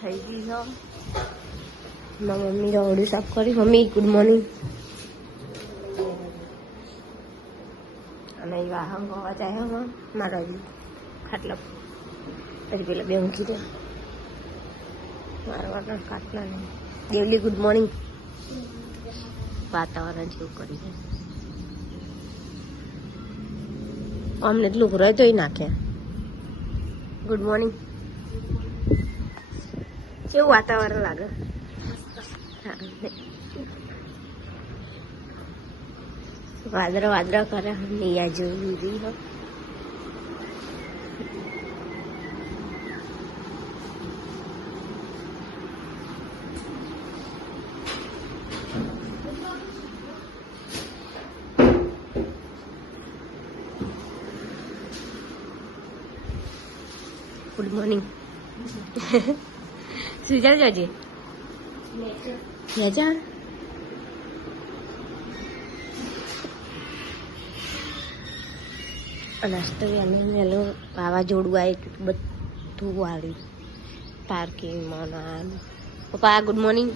થઈ ગઈ છે. મારી મમ્મી રવડું સાફ કરી. Mummy good morning. અને એ વાહન હોવા જાય હવે મારા ખાટલા પછી પેલા બે ઊંઘી દે મારવાના ખાટલા ને. Deoli good morning. વાતાવરણ જેવું કરી છે અમને એટલું રહે તોય નાખે. Good morning. કેવું વાતાવરણ લાગે? વાદળા વાદળા કરે. નૈયા જોઈ રહી હો. Good morning. સુજાલ જજે જા. નાસ્તો વહેલો વાવાઝોડું આવે બધું વાળ્યું પાર્કિંગમાં. પપ્પા ગુડ મોર્નિંગ.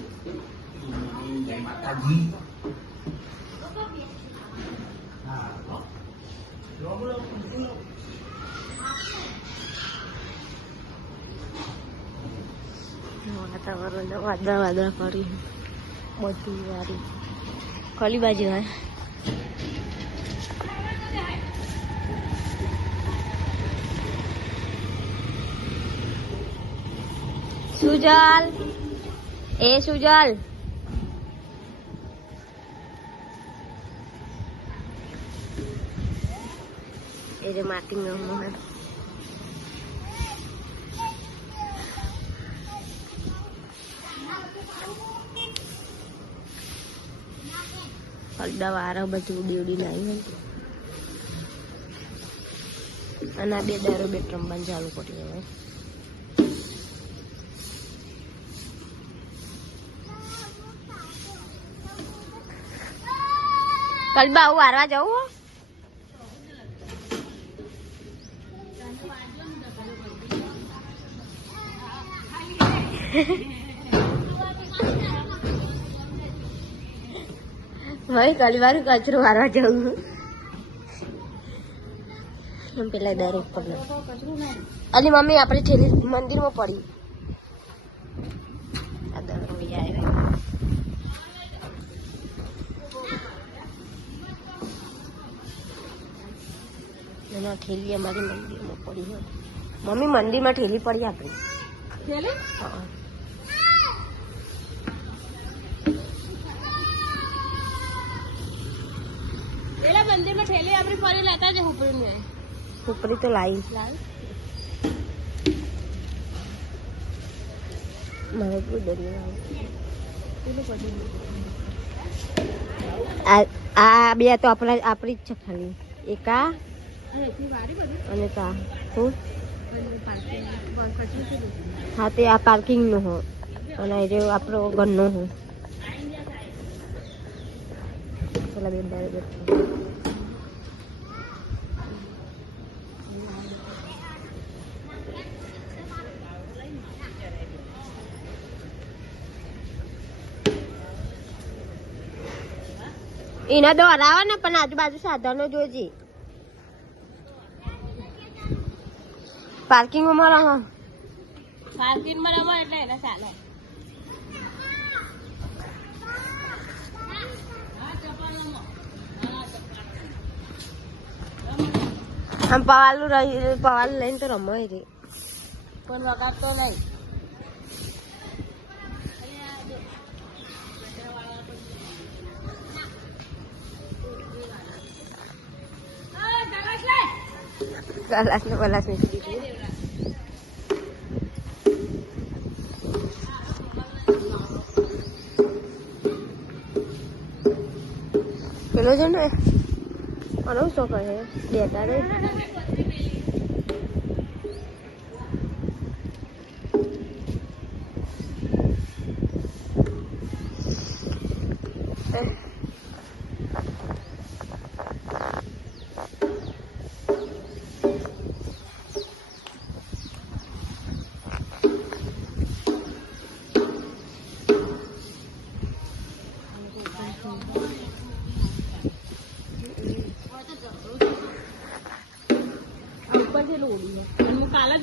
વાતાવરણ વાદળા વાદળા કરી બધું વારી ખોલી બાજુ હા. સુજલ એ સુજલ એ જે માટી માં અડધા વારા બધું ઉડી ઉડીને આવી અને આ બે દારો બે રમવાનું ચાલુ કરી હવે. કલબા આવું વારવા જવું ભાઈ કલવાર કચરો વારવા જવું. પેલા દર ઉપર અલી મમ્મી આપણે છેલ્લી મંદિરમાં પડી આ દર જાય. એના ઠેલી અમારી મંદિરમાં પડી હોય. મમ્મી મંદિરમાં ઠેલી પડી આપણી. મંદિરમાં ઠેલી આપણી પડી લેતા જ ઉપરી ઉપરી તો લાવી મારે આ બે તો આપણી જ છે ખાલી. એક આ અને કા હું હા તે આ પાર્કિંગ નું હો અને એ આપણો ઘરનો હું પેલા બે એના દોર આવે ને પણ આજુબાજુ સાધનો જોજી. પાર્કિંગમાં રહો પાર્કિંગમાં રહો એટલે એને ચાલે. આમ પવાલું લઈને તો રમો રે પણ વગાડતો નહીં. ગલાસ ને બલાસ ને પેલો છે ને અનુ શું કહે બેટા રે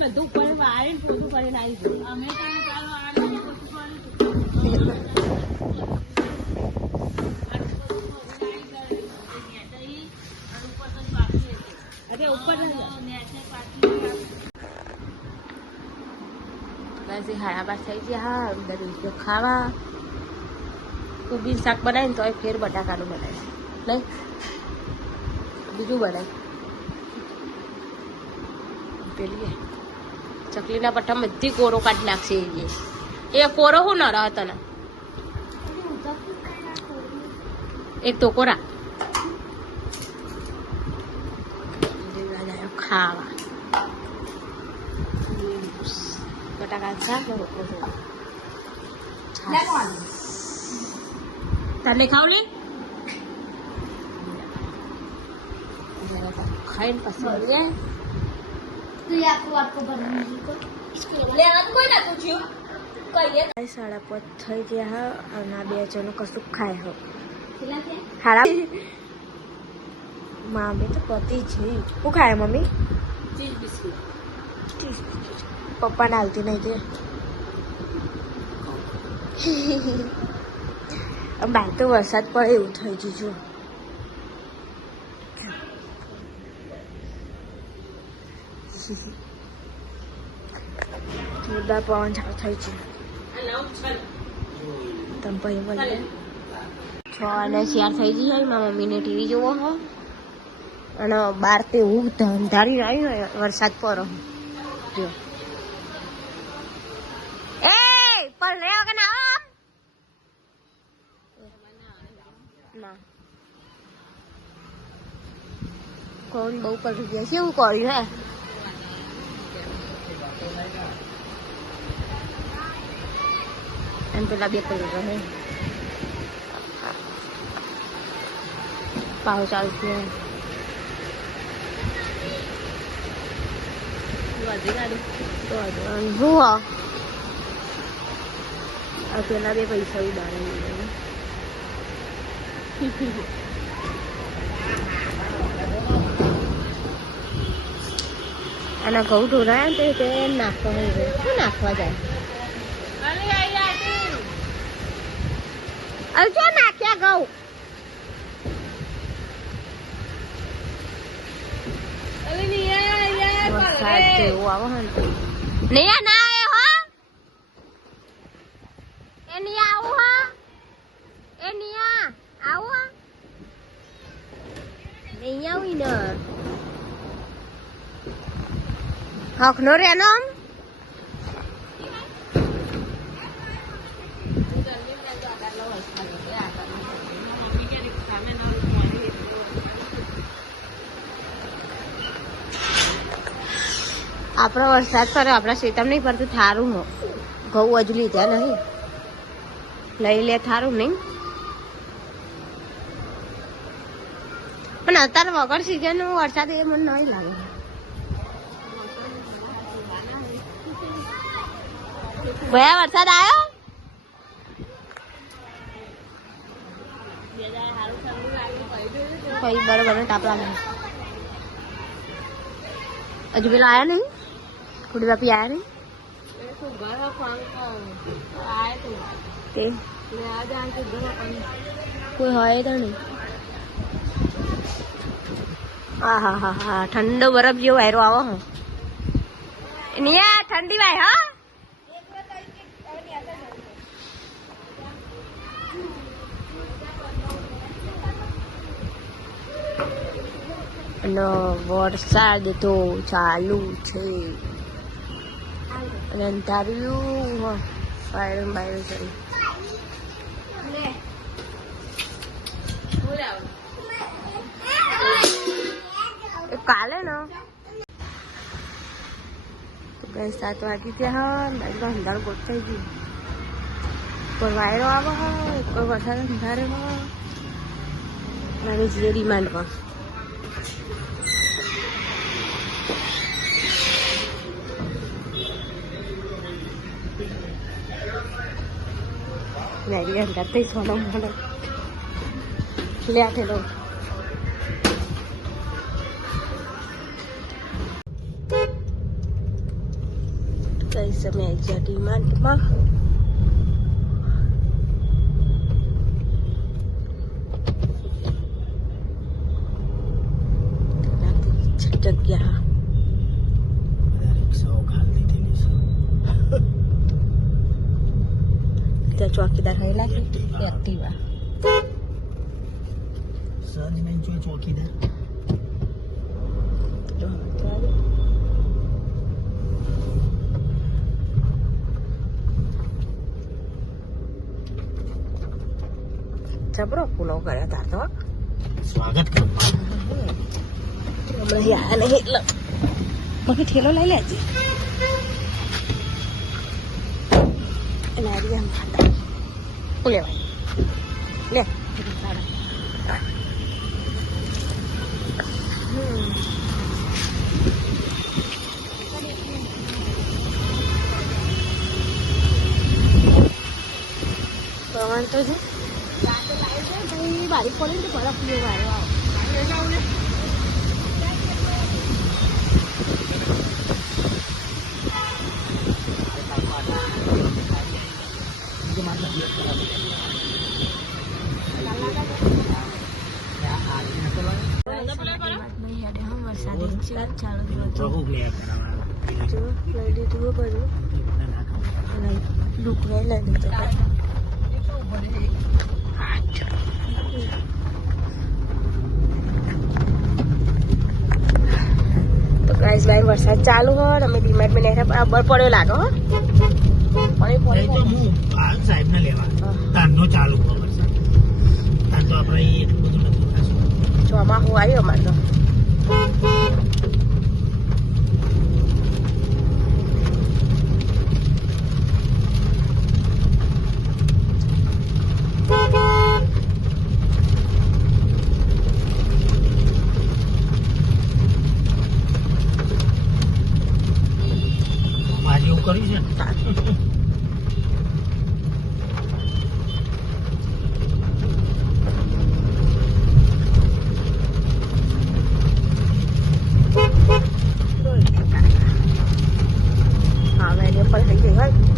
બધું ઉપર વાળીને પોતું કરીને આવી અમે હાડા પાસ થઈ ગયા અંદર ખાવા કોબી શાક બનાવીને તો ફેર બટાકાનું બનાવીશ નહીં બીજું બનાય પેલી ચકલીના પઠ્ઠા બધી કોરો કાઢી નાખશે એ કોરો શું ન રહે તને એક તો કોરા ખાવા બટાકા શાક તને ખાવ લે ખાઈને પછી 5:30 થઈ ગયા અને આ 2 જણો કશું ખાય હો મમ્મી તો પતિ છે શું ખાય મમ્મી ચીઝ બિસ્કિટ પપ્પાને હાલતી નહીં તે બહાર તો વરસાદ પડે એવું થઈ ગયું જોરદાર પવન ચાલુ થઈ છે તમે ભાઈ બોલે 6:04 થઈ ગઈ હોય મારા મમ્મીને ટીવી જોવો હો અને બહાર તે એવું ધંધારી આવી હોય વરસાદ પડો જો એ પણ રે કે ના ના કોણ બહુ કરી ગયા છે એવું કર્યું હે એમ પેલા 2 કલર રહે પાવ ચાલુ છે પેલા 2 પૈસા ઉડાડે અને ઘઉં ઢોરાય ને તે નાખવા શું નાખવા જાય અરે નાખ્યા ઘઉં વરસાદ જેવું આવો ને નહીં ના આવે હો એ નહીં આવું હો એ નહીં આવો નહીં આવી ને હક નો રે નો આપણો વરસાદ પડે આપણા શેતમ નહીં પડતું થારું હો ઘઉં હજુ લીધા નહીં લઈ લે થારું નહીં પણ અત્યારે વગર સિઝન વરસાદ એ મને નહીં લાગે ભયા વરસાદ આવ્યો કઈ બરોબર તાપ લાગે હજુ પેલા આવ્યા નહીં થોડી બાપી આવ્યા નહીં તે કોઈ હોય તો નહીં હા હા હા હા ઠંડો બરફ જેવો વાયરો આવો હા નહીં ઠંડી વાય હા અને વરસાદ તો ચાલુ છે અને અંધાર્યું ફાયર બાયર છે કાલે ને 7 વાગી ગયા અંધારું ગોઠવાઈ ગયું કોઈ વાયરો આવે હોય કોઈ વરસાદ અંધારે હોય મારે જે રિમાન્ડમાં મેરી અંધાર થઈ સોનો મોડો લે આઠેલો કઈ સમય જ્યાં ડિમાન્ડમાં જગ્યા ત્યાં ચોકીદાર હોય લાગે એક્ટિવા સજ નહીં જોઈએ ચોકીદાર જબરો પુલાવ કર્યો તાર તો સ્વાગત કરો હમણાં યા નહીં એટલે મને ઠેલો લઈ લેજે નારિયા માતા લેવાય લે પવન તો છે બારી પડે ને તો બરફ લેવાયો વરસાદ ચાલુ હોય અમે ડીમાર્ટ માં નહેરા બરાબર પડ્યો લાગે હો સાહેબ ને લેવા તાંડો ચાલુ વરસાદ તાંડો આપણે એટલું બધું નથી થતું ચોમાસું આવ્યું અમારે તો કર્યું છે હા વેડિયો પર થઈ ગઈ હોય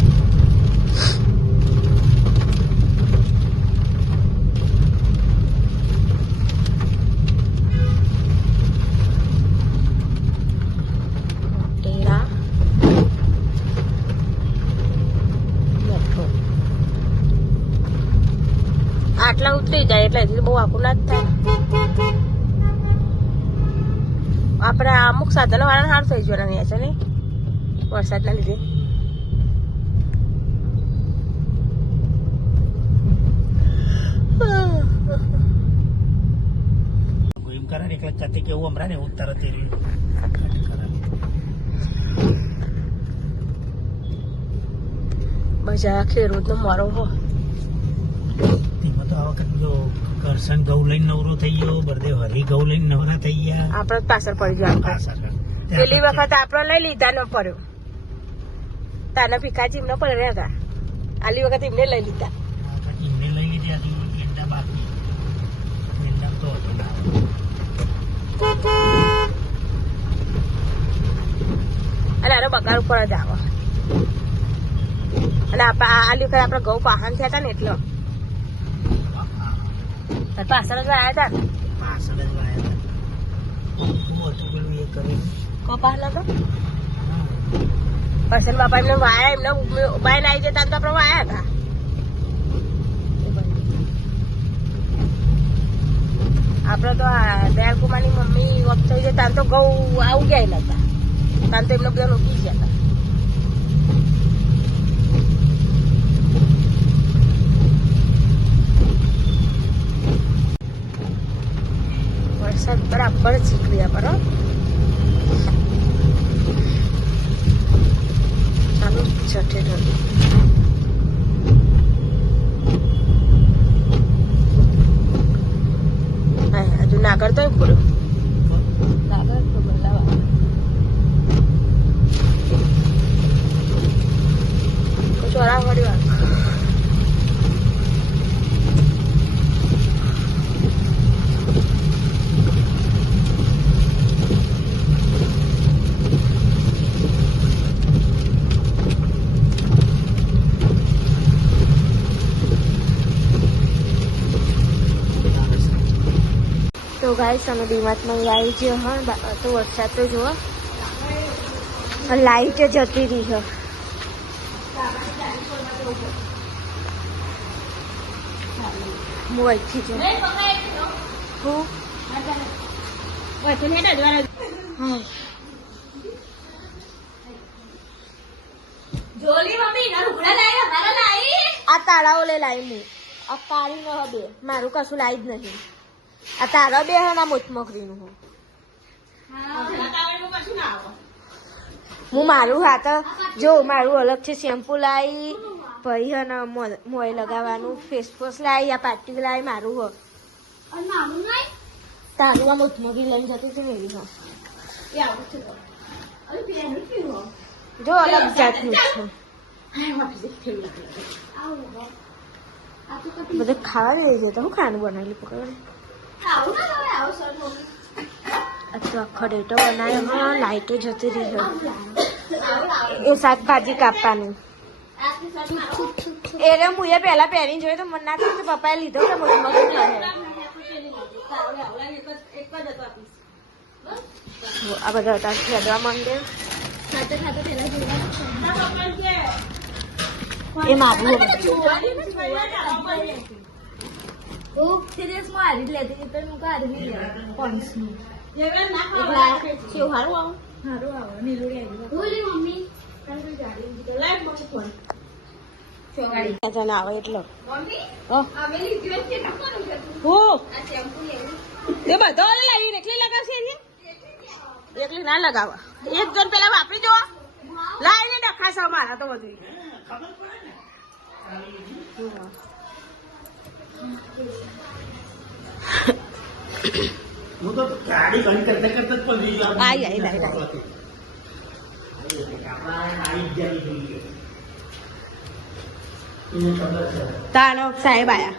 આટલા ઉતરી જાય એટલે બહુ આખું ના જ થાય આપણે અમુક સાધનો વાળા સારું થઈ જવાના નહીં છે ને વરસાદના લીધે એમ કરે ને એકલા ચાતે કેવું હમણાં ને એવું તરત મજા ખેડૂત નો મારો હો તેમાં તો આ વખત જો કરશન ઘઉં લઈને નવરો થઈ ગયો બરદે હરી ઘઉં લઈને નવરા થઈ ગયા આપડે પાછળ પડી ગયો પેલી વખત આપડે લઈ લીધા ન પડ્યો તાના ભીખાજી એમને પડ્યા હતા આલી વખત એમને લઈ લીધા એમને લઈ લીધા એંડા બાકી એંડા તો અને આનો બગાડ ઉપર જ આવે અને આલી વખત આપડે ઘઉં પાહન થયા હતા ને એટલે પાછળ જ આવ્યા હતા પાછળ જ વાયા હતા પેલું એ કરે કપાસ લાગો પછી બાપા એમને વાયા એમને બાઈને આવી જતા તો આપડે વાયા હતા આપડે તો દયાલ કુમારની મમ્મી વખત થઈ જાય તાન તો ઘઉં આવું ગયા નતા તાન તો એમને બધા રોકી ગયા હતા વરસાદ બરાબર ચીકવ્યા પર ચાલો છઠે હજુ ના કરતો પૂરું નાગર તો બોલાવા ચોરા વળી વાત તો ગાઈસ અમે ડીમાર્ટમાં આવી છીએ. હા તો વરસાદ તો જુઓ, લાઈટ જતી રહી છે. હું અહીંથી જો આ તાળાઓ લઈ લાવી હું. આ કાળી ન બે મારું કશું લાવી જ નહીં. આ તારા બે હે ના મોટમકરીનું હું. હું મારું હાથ જો મારું અલગ છે. શેમ્પુ લાવી, પછી હે ને મોય લગાવવાનું, ફેસ વોશ લાવી, આ પાટી લાવી મારું હો. તારું આ મોટમકરી લઈને જતી હતી મેરી હો. જો અલગ જાતનું છે. બધે ખાવા લઈ જતો. હું ખાવાનું બનાવેલું પકડ. તો આખો ડેટો બનાવ્યો. લાઈટો જતી રહી. એ શાકભાજી કાપવાનું એને હું એ પહેલા પહેરી જોયું તો મને ના કહ્યું કે પપ્પાએ લીધો કે મોટું આ બધા હતા ખેડવા માંડે. એ મારું આવે એટલો બધો લાવી એકલી લગાવશે. એકલી ના લગાવવા. એક જણ પેલા વાપરી જો લાવીને ડખાશે મારા તો બધું. હું તો ગાડી બંધ કરતા કરતા જ પડી ગયો. તાનો સાહેબ આયા.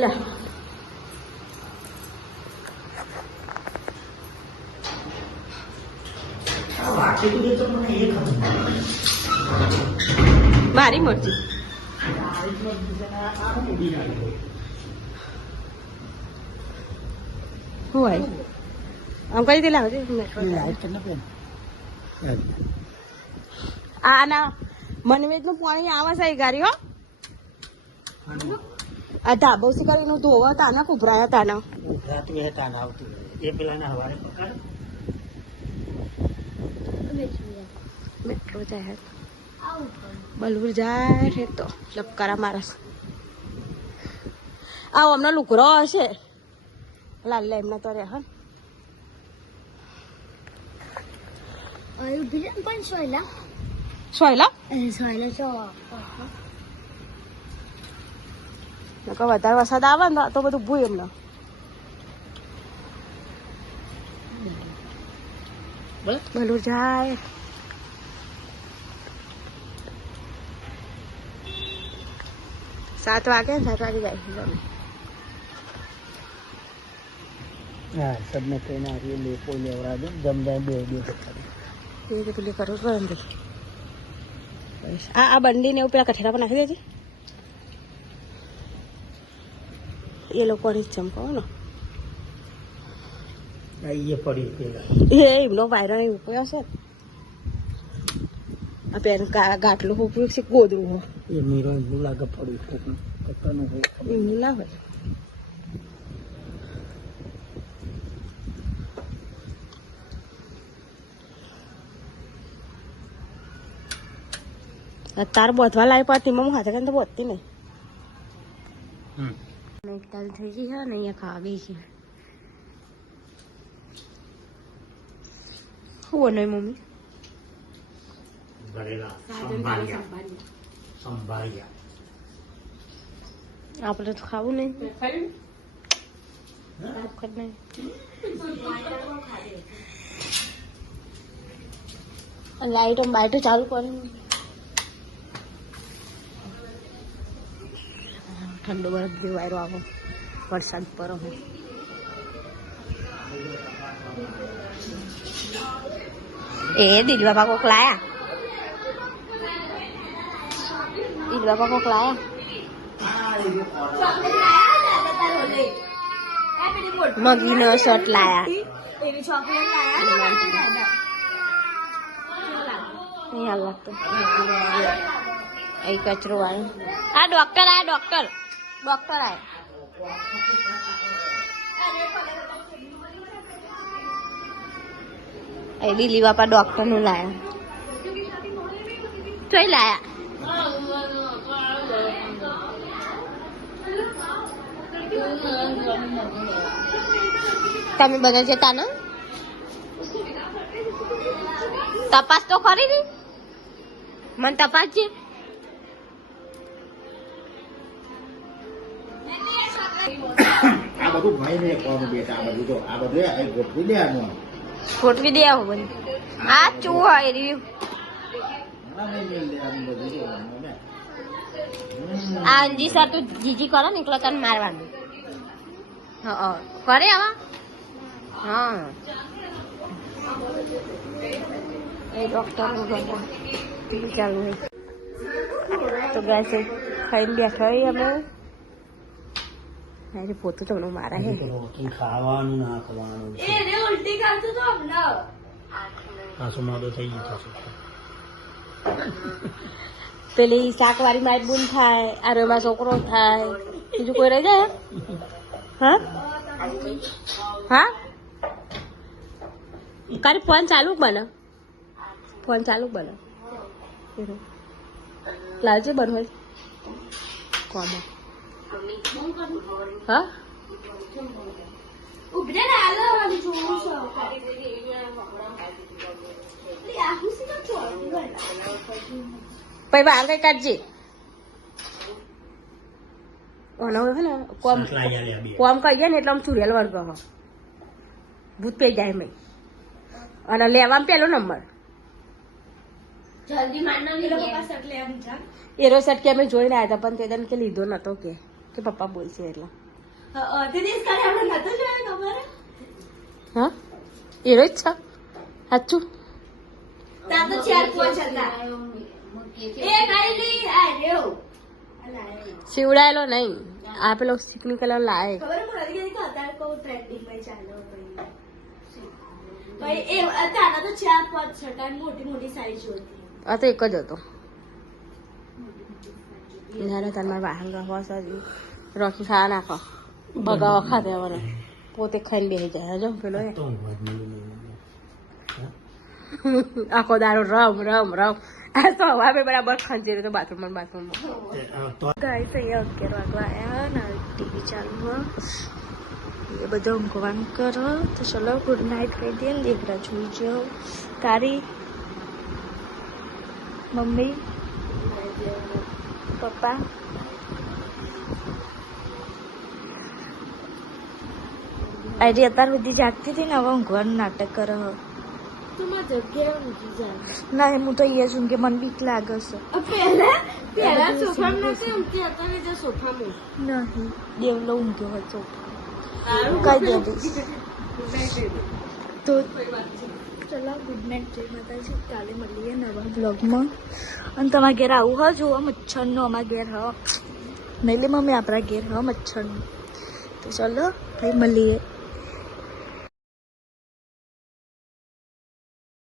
લે મારી મરજી. હોય આમ કરી દે. લાવજે આ ના મનવેજ નું પાણી આવે છે ગાડી હો. આ ધાબો કરીને ધોવા તાના કુભરાયા તાના આવતું એ પેલા ના હવારે પકડ. મેટ્રો જાય બલૂર જાય રે તો લપકારા મારસ. આવો અમને લુકરો હશે લાલ એમના તો રે. હા પણ સોયલા સોયલા વધારે વરસાદ આવે ને તો બધું ભૂય એમને. બલૂર જાય. સાત વાગે જાય. હા સબને કહીને આ લેપો લેવડા દે જમદાય બે એ પેલી કરવું પડે ને. આ બંડી ને એવું પેલા કઠેડા પર નાખી દેજે. એ લોકોની જ ચમકાવો ને. એ પડી પેલા એમનો વાયરો ઉપયોગ છે. આ પેન ગાટલું ઉપયોગ છે. ગોદરું હો એ મીરો એમનું લાગે પડ્યું કટ્ટાનું હોય એમનું લાગે. તાર બોધવા લાવી પડતી હું હાથે તો બોધતી નહીં. એક તાલ થઈ ગઈ છે ને અહીંયા ખાવા ગઈ છે. શું બનાવ્યું મમ્મી? આપણે તો ખાવું નહીં. લાઈટ બાઈટ ચાલુ કરી. ઠંડો બરફ જેવો વાયરો આવો. વરસાદ પર એ દિલ બાપા કોક લાયા. દિલ બાપા કોક લાયા. મગીનો શર્ટ લાયા નહીં હાલ લાગતો એ કચરો વાળો આ ડોક્ટર આયા એ દિલ્હી બાપા ડોક્ટર નું લાયા જોઈ લાયા તમે બધા જતા ને તપાસ તો ખરી ને મને તપાસ છે આ બધું ભાઈ ને કોનું બેટા આ બધું તો આ બધું અહીં ગોઠવી દેવાનું ગોઠવી દે આવું બધું આ ચૂ હોય રહ્યું આ અંજી સર તું જીજી કરો ને એકલો તને મારવાનું હા કરે આવા હા એ ડોક્ટર ચાલુ હોય તો ગયા ખાઈને બેઠા હોય અમે અરે પોતું તમને મારા હે ખાવાનું ના ખાવાનું પાછું મોડું થઈ ગયું પેલી શાકવાળી મારી બૂન થાય આરોમાં છોકરો થાય બીજું કોઈ રહી જાય હા હા કાલે ફોન ચાલુ બને લાવજે બન હોય કોમ હા પછી બહાર કઈ કાઢજે કોમ કહીએ ને એટલે આમ ચુડેલ વર્ગ ભૂત પી જાય મેં અને લેવામાં પેલો નંબર એરો સેટ કે અમે જોઈને આવ્યા હતા પણ તે દન કે લીધો નતો કે પપ્પા બોલશે એટલે હા એરો જ છે સાચું શિવડાયેલો નહીં આ પેલો સિકની કલર લાય આ તો એક જ હતો જયારે તમારે વાહન ગવા રોકી ખાવા નાખો બગાવા ખાતે હવે પોતે ખાઈને બેસી જાય જો પેલો આખો દારો રમ આ તો હવે બરાબર ખાંચી રહ્યો બાથરૂમમાં ગાઈસ અહીંયા 11 વાગવા આવ્યા ને ટીવી ચાલુ એ બધું ઊંઘવાનું કરો તો ચલો ગુડ નાઇટ કહી દે ને દીકરા જોઈ જાઓ તારી મમ્મી પપ્પા આજે અત્યાર સુધી જાગતી હતી ને હવે ઊંઘવાનું નાટક કરો ના હું તો અહીંયા છું કે મને બીક લાગે છે નહીં દેવલો ઊંઘ્યો હોય સોફા કઈ દે તો ચલો ગુડ નાઇટ જય માતાજી કાલે મળીએ નવા બ્લોગમાં અને તમારા ઘેર આવું હોય જોવા મચ્છરનો અમારા ઘેર હ નહીં લે મમ્મી આપણા ઘેર હ મચ્છરનું તો ચલો ભાઈ મળીએ